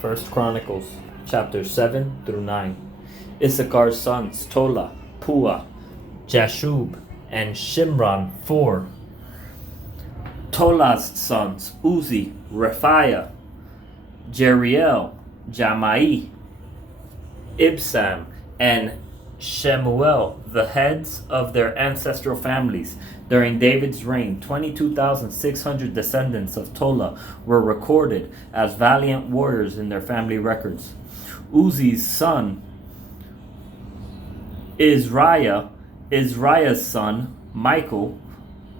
First Chronicles, chapters 7 through 9. Issachar's sons, Tola, Pua, Jashub, and Shimron, 4. Tola's sons, Uzi, Rephiah, Jeriel, Jamai, Ibsam, and Shemuel, the heads of their ancestral families. During David's reign, 22,600 descendants of Tola were recorded as valiant warriors in their family records. Uzi's son, Israel's son, Michael,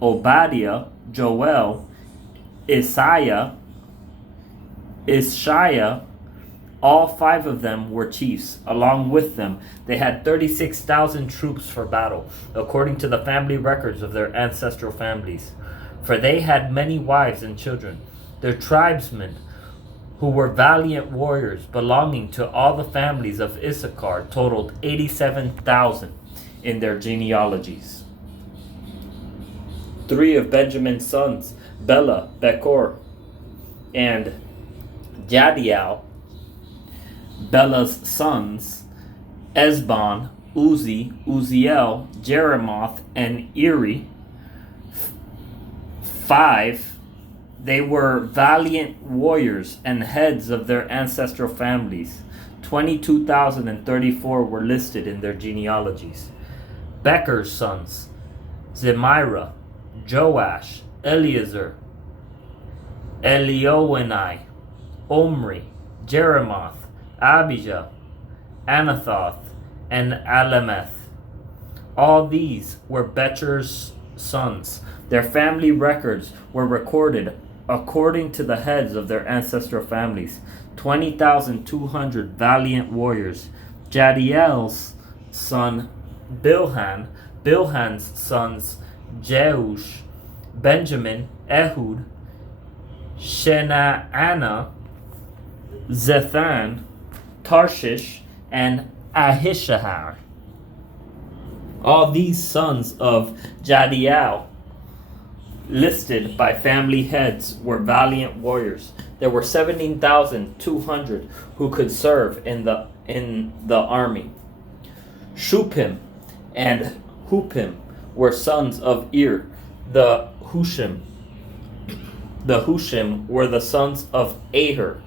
Obadiah, Joel, Isaiah, all 5 of them were chiefs. Along with them, they had 36,000 troops for battle, according to the family records of their ancestral families. For they had many wives and children. Their tribesmen, who were valiant warriors belonging to all the families of Issachar, totaled 87,000 in their genealogies. 3 of Benjamin's sons, Bela, Bekor, and Jadiel. Bela's sons, Esbon, Uzi, Uziel, Jeremoth, and Eri. 5. They were valiant warriors and heads of their ancestral families. 22,034 were listed in their genealogies. Becher's sons, Zemira, Joash, Eliezer, Elioenai, Omri, Jeremoth, Abijah, Anathoth, and Alemeth. All these were Becher's sons. Their family records were recorded according to the heads of their ancestral families. 20,200 valiant warriors. Jadiel's son Bilhan, Bilhan's sons Jeush, Benjamin, Ehud, Shenaanah, Zethan, Tarshish, and Ahishahar. All these sons of Jadiel, listed by family heads, were valiant warriors. There were 17,200 who could serve in the army. Shupim and Hupim were sons of Ir. The Hushim were the sons of Aher.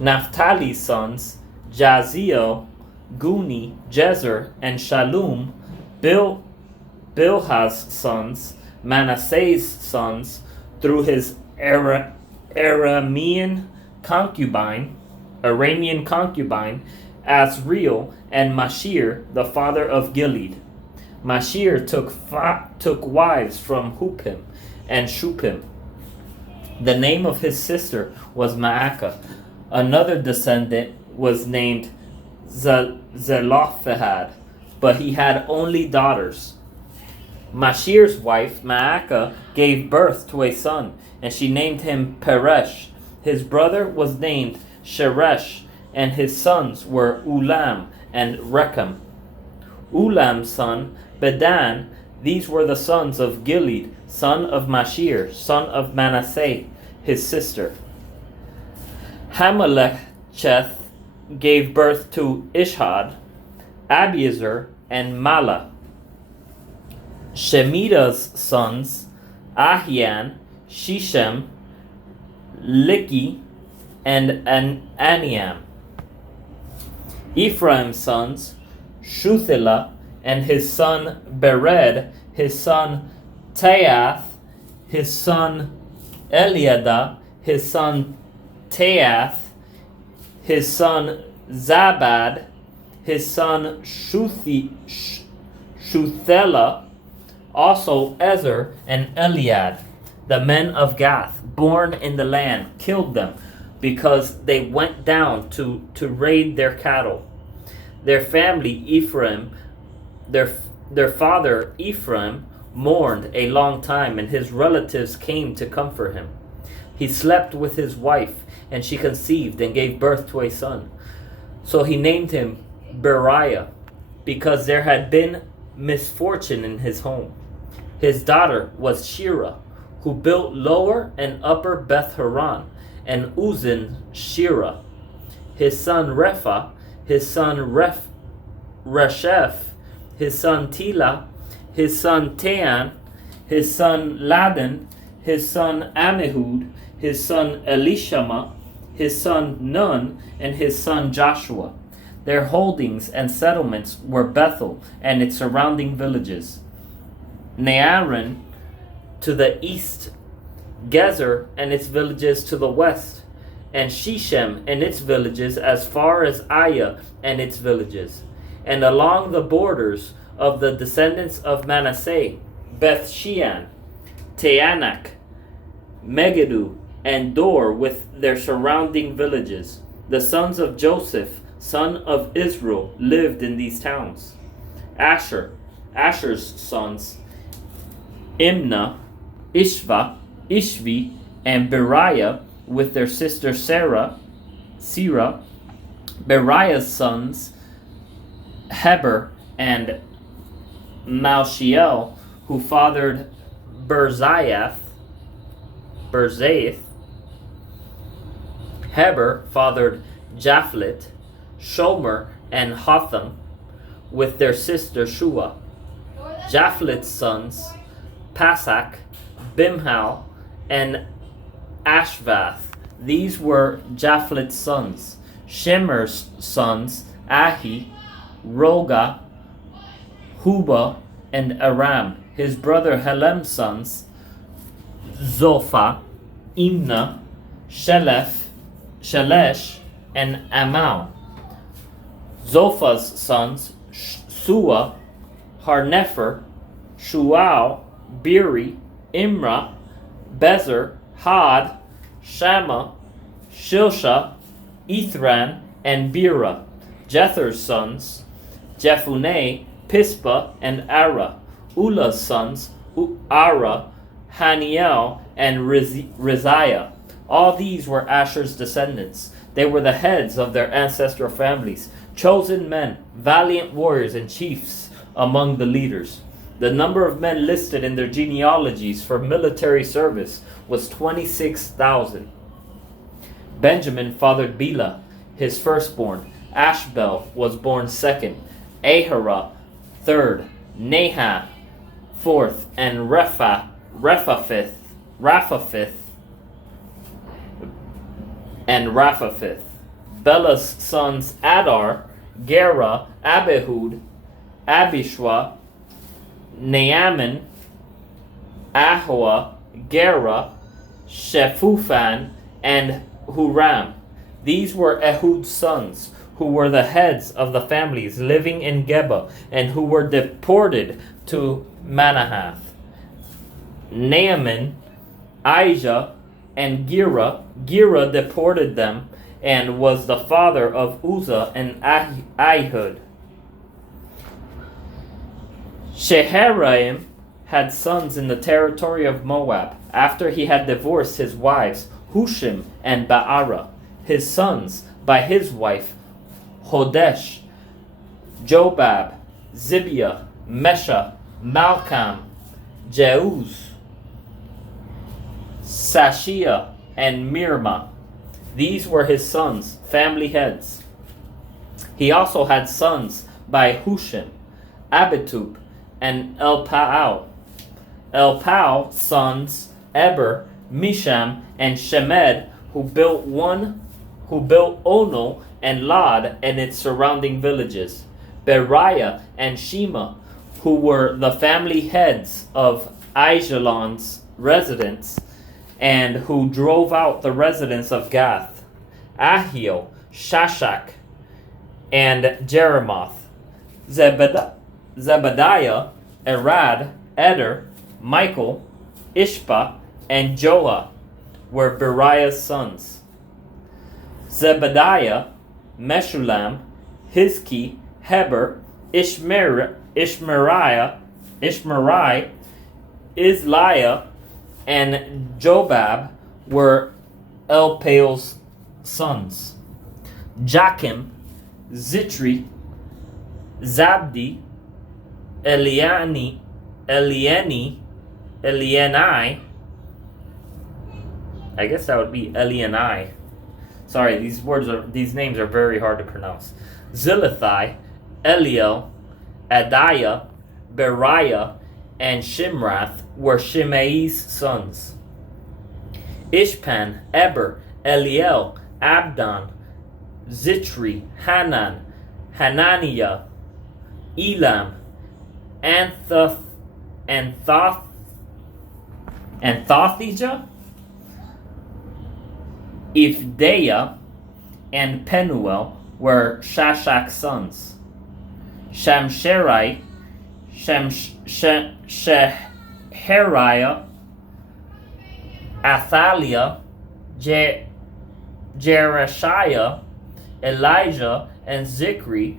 Naphtali's sons, Jaziel, Guni, Jezer, and Shalom. Bilhah's sons, Manasseh's sons, through his Aramean concubine, Asriel, and Mashir, the father of Gilead. Mashir took wives from Hupim and Shupim. The name of his sister was Maacah. Another descendant was named Zelophehad, but he had only daughters. Mashir's wife, Maacah, gave birth to a son, and she named him Peresh. His brother was named Sheresh, and his sons were Ulam and Rechem. Ulam's son, Bedan. These were the sons of Gilead, son of Mashir, son of Manasseh, his sister. Hamelecheth gave birth to Ishhad, Abiezer, and Mala. Shemida's sons, Ahian, Shishem, Liki, and Aniam. Ephraim's sons, Shuthelah, and his son Bered, his son Taath, his son Eliada, his son Taath, his son Zabad, his son Shuthelah, also Ezer and Eliad. The men of Gath, born in the land, killed them because they went down to raid their cattle. Their family, Ephraim, their father Ephraim, mourned a long time, and his relatives came to comfort him. He slept with his wife, and she conceived and gave birth to a son. So he named him Beriah, because there had been misfortune in his home. His daughter was Shira, who built Lower and Upper Beth Horon, and Uzin Shira. His son Repha, his son Resheph, his son Tela, his son Tean, his son Ladan, his son Amihud, his son Elishama, his son Nun, and his son Joshua. Their holdings and settlements were Bethel and its surrounding villages, Naaran to the east, Gezer and its villages to the west, and Shechem and its villages as far as Aiah and its villages. And along the borders of the descendants of Manasseh, Beth Shean, Teanak, Megiddo, and Dor with their surrounding villages. The sons of Joseph, son of Israel, lived in these towns. Asher's sons, Imnah, Ishvi, and Beriah with their sister Serah. Beriah's sons, Heber and Malshiel, who fathered Berzaith. Heber fathered Japhlet, Shomer, and Hotham with their sister Shua. Japhlet's sons, Pasak, Bimhal, and Ashvath. These were Japhlet's sons. Shemer's sons, Ahi, Roga, Huba, and Aram. His brother Helem's sons, Zophah, Imnah, Shelesh, and Amal. Zophah's sons, Sua, Harnepher, Shual, Beri, Imrah, Bezer, Had, Shammah, Shilsha, Ithran, and Bera. Jether's sons, Jephunneh, Pispa, and Ara. Ulah's sons, Ara, Haniel, and Riziah. All these were Asher's descendants. They were the heads of their ancestral families, chosen men, valiant warriors, and chiefs among the leaders. The number of men listed in their genealogies for military service was 26,000. Benjamin fathered Bela, his firstborn. Ashbel was born second. Ahara, third. Nahah, fourth. And Raphaphith, Bela's sons Adar, Gera, Abihud, Abishua, Naaman, Ahoa, Gera, Shephufan, and Huram. These were Ehud's sons, who were the heads of the families living in Geba, and who were deported to Manahath. Naaman, Ijah, and Gera deported them, and was the father of Uzzah and Ahud. Sheharaim had sons in the territory of Moab, after he had divorced his wives, Hushim and Baara. His sons, by his wife, Hodesh, Jobab, Zibiah, Mesha, Malcham, Jeuz, Sashia, and Mirma. These were his sons, family heads. He also had sons by Hushim, Abitub, and Elpaal. Elpaal's sons, Eber, Misham, and Shemed, who built Ono and Lod and its surrounding villages. Beriah and Shema, who were the family heads of Aijalon's residents, and who drove out the residents of Gath. Ahio, Shashak, and Jeremoth. Zebediah, Arad, Eder, Michael, Ishpa, and Joah were Beriah's sons. Zebediah, Meshulam, Hizki, Heber, Ishmerai, Isliah, and Jobab were Elpaal's sons. Jachim, Zitri, Zabdi, Elienai, I guess that would be Elianai. Sorry, these names are very hard to pronounce. Zilithai, Eliel, Adiah, Beriah, and Shimrath were Shimei's sons. Ishpan, Eber, Eliel, Abdon, Zitri, Hanan, Hananiah, Elam, Anthotijah, Ifdeiah, and Penuel were Shashak's sons. Shamsherai, Shehariah, Athaliah, Jereshiah, Elijah, and Zikri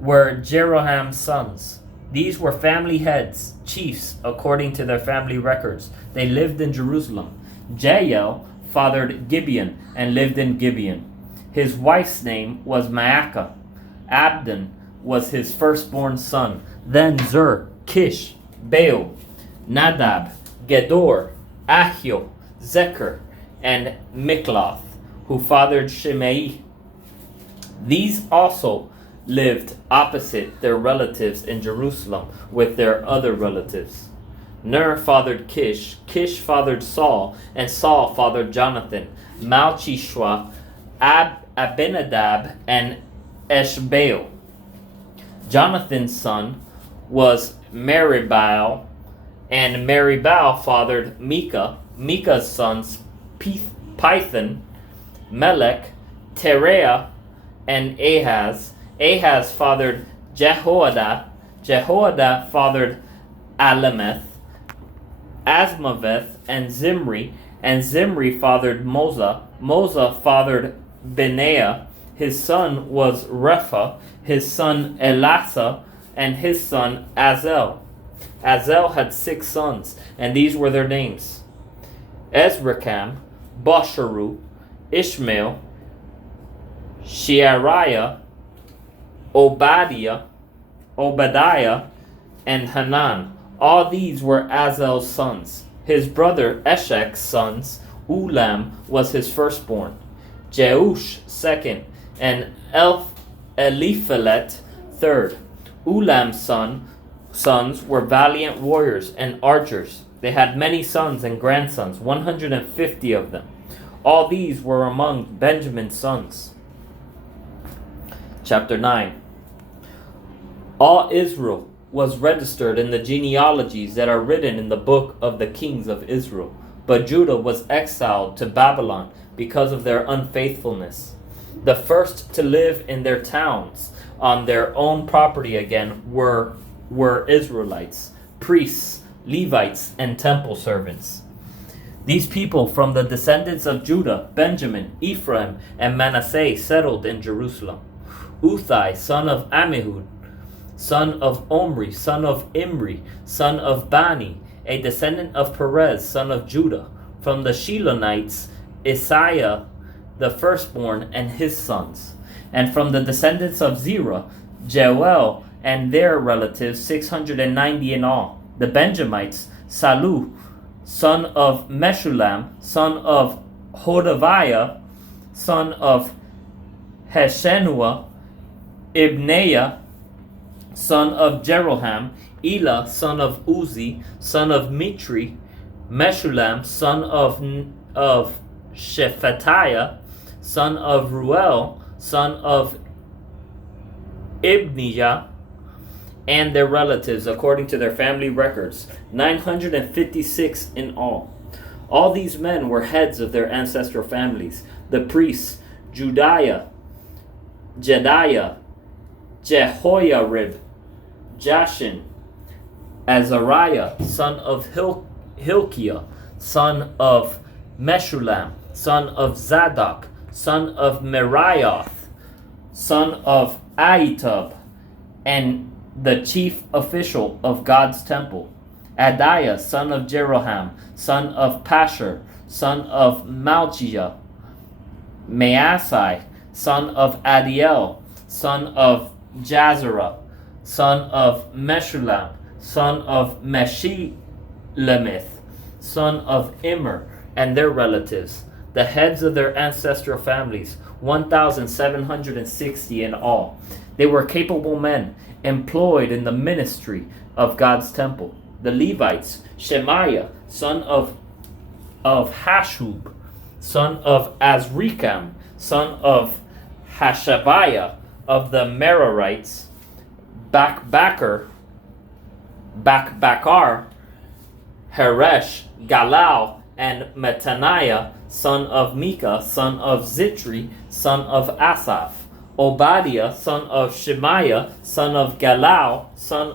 were Jeroham's sons. These were family heads, chiefs, according to their family records. They lived in Jerusalem. Jael fathered Gibeon and lived in Gibeon. His wife's name was Maacah. Abdon was his firstborn son. Then Zur, Kish, Baal, Nadab, Gedor, Ahio, Zecher, and Mikloth, who fathered Shimei. These also lived opposite their relatives in Jerusalem with their other relatives. Ner fathered Kish, Kish fathered Saul, and Saul fathered Jonathan, Malchishua, Abinadab, and Eshbaal. Jonathan's son was Meribbaal, and Meribbaal fathered Micah. Micah's sons Python, Melech, Tereah, and Ahaz. Ahaz fathered Jehoiada. Jehoiada fathered Alemeth, Asmaveth, and Zimri fathered Moza. Moza fathered Benaiah. His son was Repha, his son Elasa, and his son Azel. Azel had 6 sons, and these were their names: Ezracham, Bosharu, Ishmael, Sheariah, Obadiah, and Hanan. All these were Azel's sons. His brother Eshek's sons, Ulam was his firstborn, Jeush second, and Eliphelet third. Ulam's sons were valiant warriors and archers. They had many sons and grandsons, 150 of them. All these were among Benjamin's sons. Chapter 9. All Israel was registered in the genealogies that are written in the book of the kings of Israel. But Judah was exiled to Babylon because of their unfaithfulness. The first to live in their towns on their own property again were Israelites, priests, Levites, and temple servants. These people from the descendants of Judah, Benjamin, Ephraim, and Manasseh settled in Jerusalem. Uthai, son of Ammihud, son of Omri, son of Imri, son of Bani, a descendant of Perez, son of Judah. From the Shilonites, Isaiah, the firstborn, and his sons. And from the descendants of Zerah, Jeuel, and their relatives, 690 in all. The Benjamites, Salu, son of Meshulam, son of Hodaviah, son of Heshenua, Ibneiah, son of Jeroham, Elah, son of Uzi, son of Mitri, Meshulam, son of Shephatiah, son of Ruel, son of Ibnijah, and their relatives according to their family records, 956 in all. All these men were heads of their ancestral families. The priests, Jediah, Jehoiarib, Jashin, Azariah, son of Hilkiah, son of Meshulam, son of Zadok, son of Merioth, son of Ahitub, and the chief official of God's temple. Adiah, son of Jeroham, son of Pashur, son of Malchiah. Maasai, son of Adiel, son of Jazerah, son of Meshulam, son of Meshilemith, son of Immer, and their relatives, the heads of their ancestral families, 1,760 in all. They were capable men employed in the ministry of God's temple. The Levites, Shemaiah, son of Hashub, son of Azrikam, son of Hashabiah, of the Merarites, Bakbakar, Haresh, Galal, and Mattaniah, son of Micah, son of Zitri, son of Asaph, Obadiah, son of Shemaiah, son of Galal, son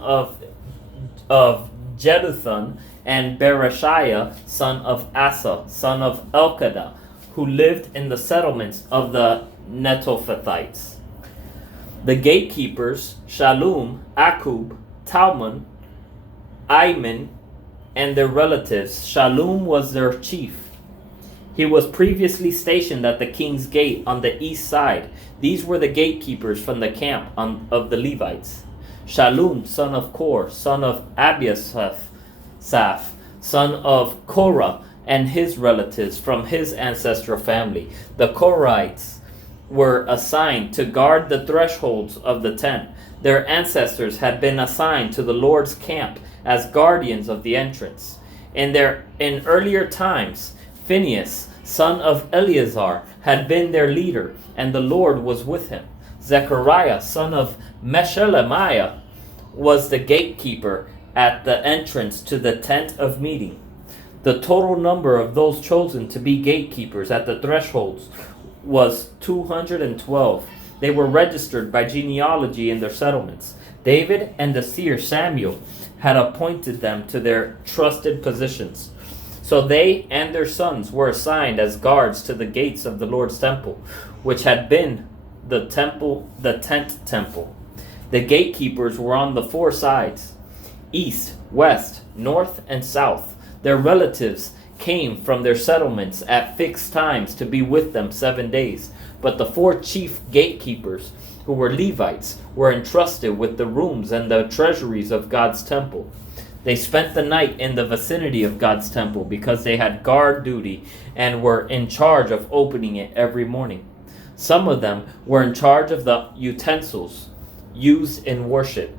of Jeduthun, and Bereshiah, son of Asa, son of Elkadah, who lived in the settlements of the Netophathites. The gatekeepers, Shallum, Akub, Talmon, Iman, and their relatives. Shallum was their chief. He was previously stationed at the king's gate on the east side. These were the gatekeepers from the camp of the Levites. Shallum, son of Kor, son of Abiasaph, son of Korah, and his relatives from his ancestral family. The Korahites were assigned to guard the thresholds of the tent. Their ancestors had been assigned to the Lord's camp as guardians of the entrance. In earlier times, Phinehas, son of Eleazar, had been their leader, and the Lord was with him. Zechariah, son of Meshelemiah, was the gatekeeper at the entrance to the tent of meeting. The total number of those chosen to be gatekeepers at the thresholds was 212. They were registered by genealogy in their settlements. David and the seer Samuel had appointed them to their trusted positions. So they and their sons were assigned as guards to the gates of the Lord's temple, which had been the tent temple. The gatekeepers were on the four sides, east, west, north, and south. Their relatives came from their settlements at fixed times to be with them 7 days. But the four chief gatekeepers, who were Levites, were entrusted with the rooms and the treasuries of God's temple. They spent the night in the vicinity of God's temple because they had guard duty and were in charge of opening it every morning. Some of them were in charge of the utensils used in worship.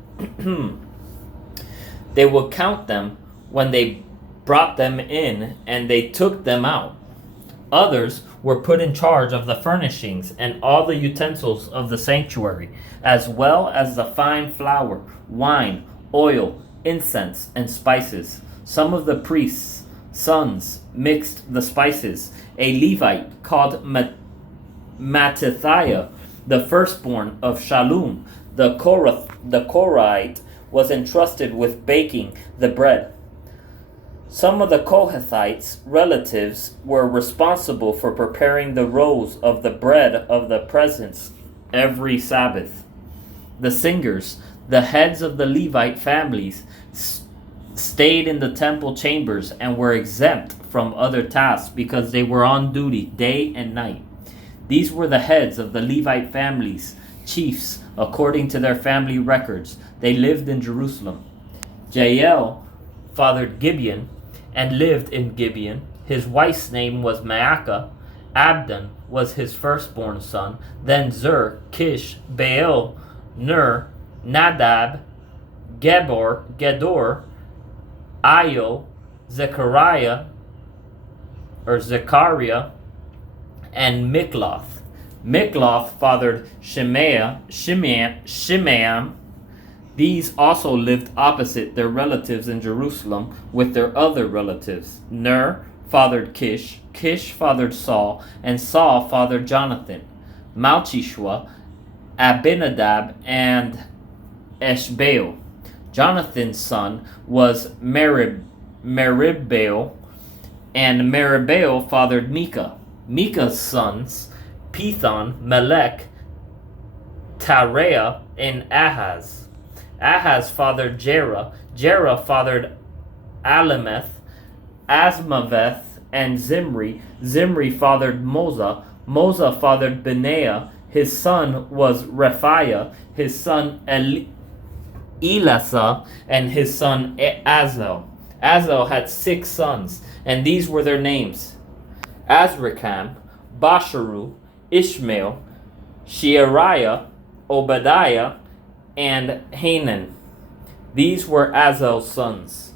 They would count them when they brought them in, and they took them out. Others were put in charge of the furnishings and all the utensils of the sanctuary, as well as the fine flour, wine, oil, incense, and spices. Some of the priests' sons mixed the spices. A Levite called Mattithiah, the firstborn of Shallum, the Korahite, was entrusted with baking the bread. Some of the Kohathites' relatives were responsible for preparing the rolls of the bread of the presence every Sabbath. The singers, the heads of the Levite families, stayed in the temple chambers and were exempt from other tasks because they were on duty day and night. These were the heads of the Levite families, chiefs, according to their family records. They lived in Jerusalem. Jael fathered Gibeon and lived in Gibeon. His wife's name was Maacah. Abdon was his firstborn son. Then Zur, Kish, Baal, Ner, Nadab, Gedor, Io, Zechariah, and Mikloth. Mikloth fathered Shimeam. These also lived opposite their relatives in Jerusalem with their other relatives. Ner fathered Kish, Kish fathered Saul, and Saul fathered Jonathan, Malchishua, Abinadab, and Eshbaal. Jonathan's son was Meribbaal, and Meribbaal fathered Micah. Micah's sons, Pithon, Melech, Tareah, and Ahaz. Ahaz fathered Jerah. Jerah fathered Alemeth, Asmaveth, and Zimri. Zimri fathered Moza. Moza fathered Benaiah. His son was Rephaiah. His son Elasa, and his son Azel. Azel had 6 sons, and these were their names: Azrikam, Basharu, Ishmael, Sheariah, Obadiah, and Hanan. These were Azel's sons.